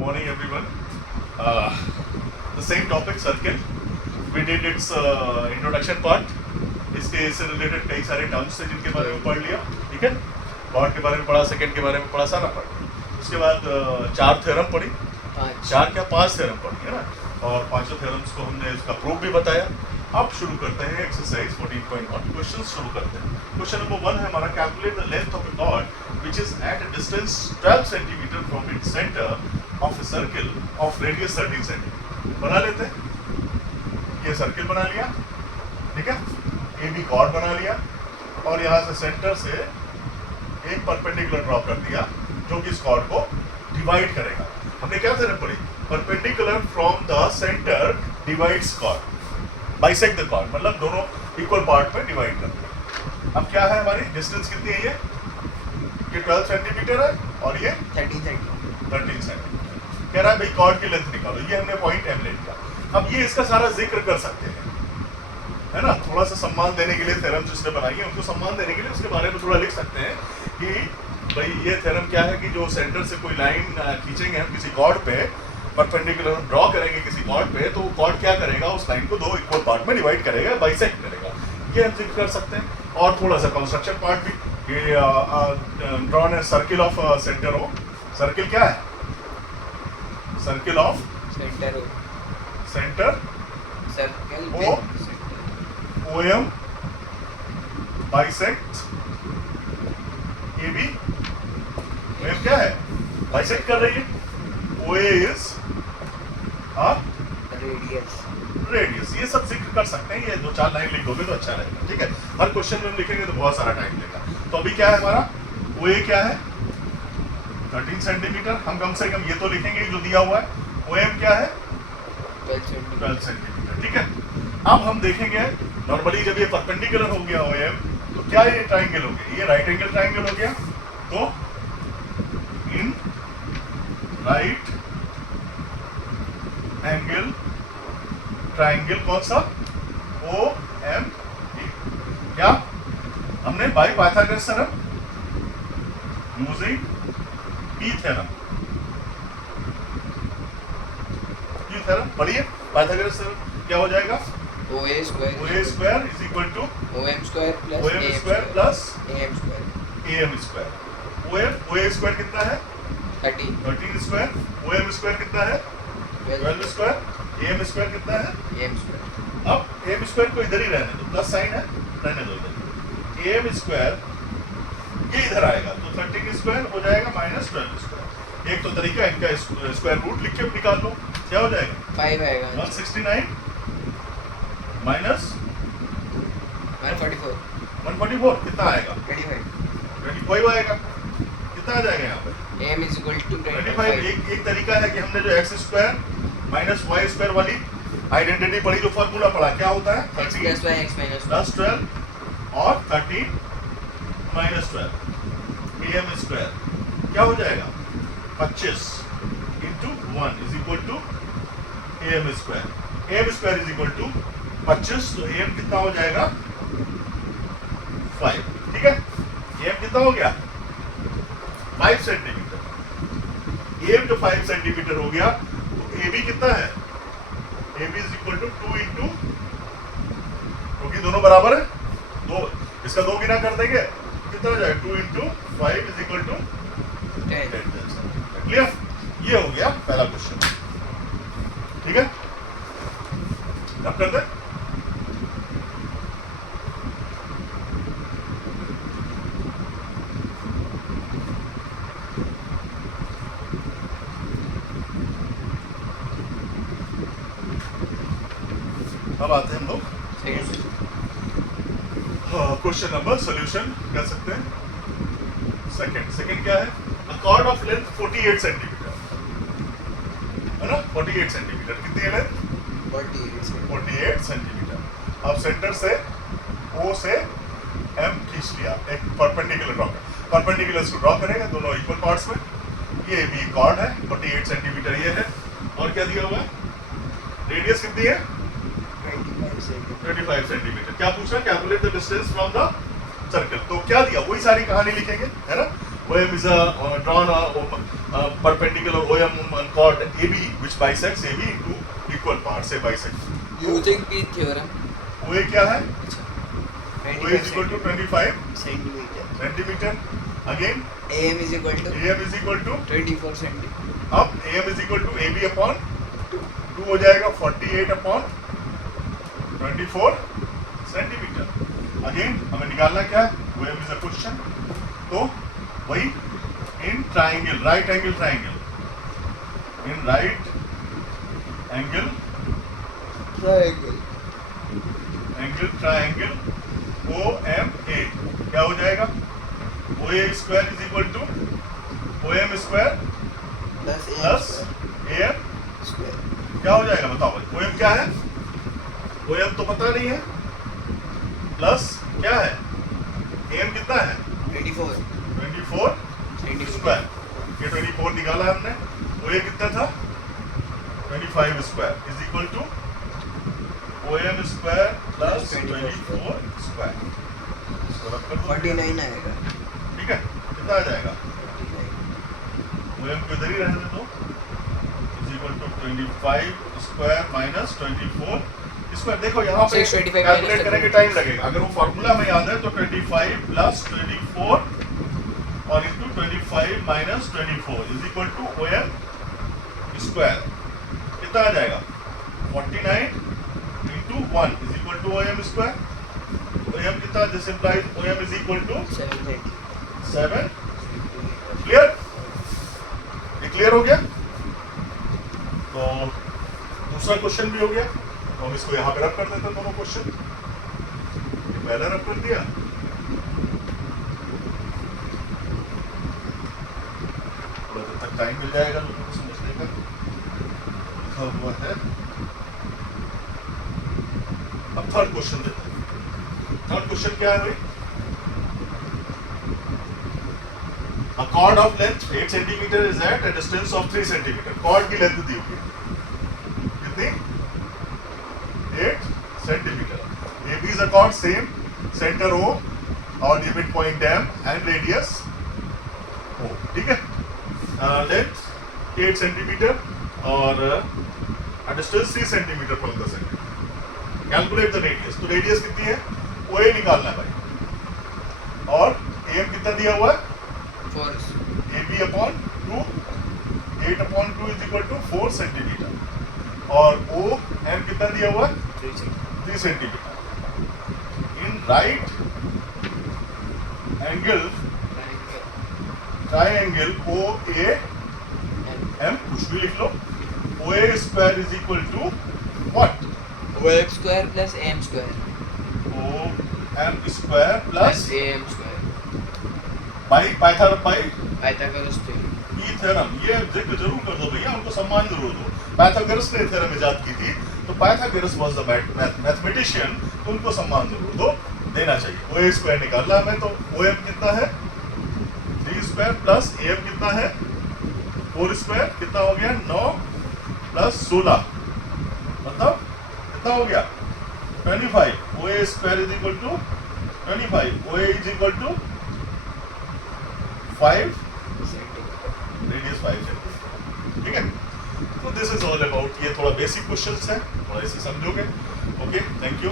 Morning everyone. The same topic circle. We did its introduction part. इसके से related कई सारे टर्म्स थे जिनके बारे में पढ़ लिया, ठीक है। कॉर्ड के बारे में पढ़ा, सेकंड के बारे में पढ़ा, सारा पढ़ा। उसके बाद चार थ्योरम पढ़ी, चार क्या पांच थ्योरम पढ़ी है ना, और पांचों थ्योरम्स को हमने इसका प्रूफ भी बताया। अब शुरू करते हैं एक्सरसाइज 14.1। क्वेश्चन शुरू करते हैं। क्वेश्चन नंबर 1 है हमारा, calculate the length of a cord which is at a distance 12 centimetre from its centre of a circle of radius 13 centimetre. बना लेते हैं। ये सर्किल बना लिया, ठीक है। ए बी कॉर्ड बना लिया और यहाँ से सेंटर से एक परपेंडिकुलर ड्रॉ कर दिया जो कि इस कॉर्ड को डिवाइड करेगा। हमने क्या थ्योरम पढ़ी? Perpendicular from the centre divides chord, bisect the chord, मतलब दोनों इक्वल पार्ट में डिवाइड करते हैं। अब क्या है हमारी डिस्टेंस कितनी है? ये 12 सेंटीमीटर है और ये 13 सेंटीमीटर। कह रहा है भाई कॉर्ड की लेंथ निकालो। ये हमने पॉइंट एम ले लिया। अब ये इसका सारा जिक्र कर सकते हैं, है ना। थोड़ा सा सम्मान देने के लिए थ्योरम जिसने बनाई है उनको सम्मान देने के लिए उसके बारे में थोड़ा लिख सकते हैं कि भाई ये थ्योरम क्या है कि जो सेंटर से कोई लाइन खींचेंगे हम किसी कॉर्ड पे, परपेंडिकुलर ड्रॉ करेंगे किसी कॉर्ड पे, तो वो कॉर्ड क्या करेगा? उस लाइन को दो इक्वल पार्ट में डिवाइड करेगा, बाइसेक्ट करेगा। ये हम जिक्र कर सकते हैं। और थोड़ा सा कंस्ट्रक्शन पार्ट भी, ये ड्रॉन है circle of centre O. Circle क्या है? Circle of centre O OM bisect AB। OM क्या है? बाइसेक्ट कर रही है। OA is radius. ये सब जिक्र कर सकते हैं। ये दो चार लाइन लिख दोगे तो अच्छा रहेगा, ठीक है। हर क्वेश्चन में लिखेंगे तो बहुत सारा टाइम लेगा। तो अभी क्या है हमारा? OA क्या है? 13 सेंटीमीटर। हम कम से कम ये तो लिखेंगे जो दिया हुआ है। OM क्या है? 12 सेंटीमीटर, ठीक है। अब हम देखेंगे नॉर्मली जब ये परपेंडिकुलर हो गया OM तो क्या ये ट्राइंगल हो गया? ये राइट एंगल ट्राइंगल हो गया। तो इन राइट एंगल ट्राइंगल कौन सा? OME। क्या हमने by Pythagoras theorem using P theorem, P theorem पढ़िए। पाइथागोरस थ्योरम क्या हो जाएगा? OA square is equal to OM square plus AM square AM square। OA square कितना है? 13 square। OM square कितना है? 12 square। AM square कितना है? AM square। अब AM square को इधर ही रहने दो, प्लस साइन है, रहने दो इधर। AM square ये इधर आएगा तो 13 square हो जाएगा माइनस 12 square। एक तो तरीका इनका स्क्वायर रूट लिख के निकाल लो, क्या हो जाएगा? 5 आएगा। 169 माइनस 144 कितना आएगा? 25 आएगा। कितना आ जाएगा यहाँ पे? AM is equal to 25। एक तरीका है कि हमने जो X square minus Y square वाली आइडेंटिटी पढ़ी, जो फॉर्मूला पढ़ा, क्या होता है? x plus y x minus plus 12 और 13 माइनस 12 AM स्क्वायर क्या हो जाएगा? 25 into 1 is equal to AM square. AM square is equal to 25, तो AM कितना हो जाएगा? 5, ठीक है। AM कितना हो गया? 5 सेंटीमीटर। AM जो 5 सेंटीमीटर हो गया तो AB कितना है? AB is equal to 2 into, क्योंकि दोनों बराबर है, दो इसका 2 गुना कर देंगे कितना हो जाएगा? 2 into 5 is equal to 10 centimetre. Clear? ये हो गया पहला क्वेश्चन, ठीक है। अब करते हैं अब आते हैं हम लोग क्वेश्चन नंबर सॉल्यूशन कर सकते हैं। सेकंड क्या है? अ कॉर्ड ऑफ लेंथ 48 सेंटीमीटर, है ना। 48 सेंटीमीटर कितनी है लेंथ? 48 सेंटीमीटर। अब सेंटर से O से M खींच लिया, एक परपेंडिकुलर ड्रॉ कर, परपेंडिकुलर को ड्रॉ करेगा दोनों इक्वल पार्ट्स में। ये भी कॉर्ड है, 48 सेंटीमीटर ये है। और क्या दिया हुआ है? रेडियस कितनी है? 25 सेंटीमीटर। क्या पूछा? Calculate the distance from the circle. तो क्या दिया? वही सारी कहानी लिखेंगे, है ना। OM is drawn perpendicular OM chord AB which bisects AB into equal parts से bisect. Using P theorem. OA क्या है? OA 25 is equal to 25 centimeter. centimeter. Again AM is equal to AM is equal to 24 centimeter. अब AM is equal to AB upon 2 हो जाएगा 48 upon 24 centimetre. Again हमें निकालना क्या है? OM is a question. तो वही in triangle, right angle triangle, in right angle triangle OMA क्या हो जाएगा? OA square is equal to OM square plus plus AM square. क्या हो जाएगा बताओ भाई? OM क्या है? OM तो पता नहीं है, प्लस क्या है? AM कितना है? 24 24 centimeter. स्क्वायर. ये 24 निकाला हमने. OA कितना था? 25 square is equal to OM square plus 24 square. इसको रब कर दो. 49 आएगा. ठीक है, कितना आ जाएगा? 49. OM को इधर ही रहने दो. Is equal to 25 square minus 24 square. देखो यहाँ पे 625 कैलकुलेट minus करने के टाइम लगेगा. अगर वो फॉर्मूला में याद है तो 25 प्लस 24 और into 25 minus 24 is equal to OM square. कितना आ जाएगा? 49 into 1 is equal to OM square. OM कितना? This implies OM is equal to 7. Clear? ये क्लियर हो गया? तो दूसरा क्वेश्चन भी हो गया. तो हम इसको यहाँ पे रब कर देते हैं दोनों क्वेश्चन. पहला रब कर दिया. थोड़ा देर तक टाइम मिल जाएगा लोगों को समझने का. लिखा हुआ है. अब थर्ड क्वेश्चन देते हैं. थर्ड क्वेश्चन क्या है भाई? A chord of length 8 centimeter is at a distance of 3 centimeter. Chord की लेंथ दी हुई है. कितनी? 8 centimeter. AB is a chord, same center O और the mid point M and radius O. ठीक है? Length 8 centimeter और a distance 3 centimeter from the center. Calculate the radius. तो radius कितनी है? OA निकालना है भाई. और AM कितना दिया हुआ है? 4. AB upon 2, 8 upon 2 is equal to 4 centimeter. और OM कितना दिया हुआ है? 3 centimeter. In right angle triangle OAM कुछ भी लिख लो. OA square is equal to what? OM square plus AM square OM square plus AM square. by Pythagoras theorem. Theorem. ये जिक्र जरूर कर दो भैया, उनको सम्मान जरूर दो. पाइथागोरस ने थ्योरम इजाद की थी, तो पाइथागोरस वाज द मैथमेटिशियन, तो उनको सम्मान जरूर दो, देना चाहिए. OA स्क्वायर निकालना हमें, तो OM कितना है? 3 स्क्वायर प्लस AM कितना है? 4 स्क्वायर. कितना हो गया? 9 प्लस 16 मतलब कितना हो गया? 25. OA square is equal to 25. OA is equal to 5 radius 5 centimetre. ठीक है? तो दिस इज ऑल अबाउट. ये थोड़ा बेसिक क्वेश्चंस है, थोड़ा इसे समझोगे. Okay, thank you.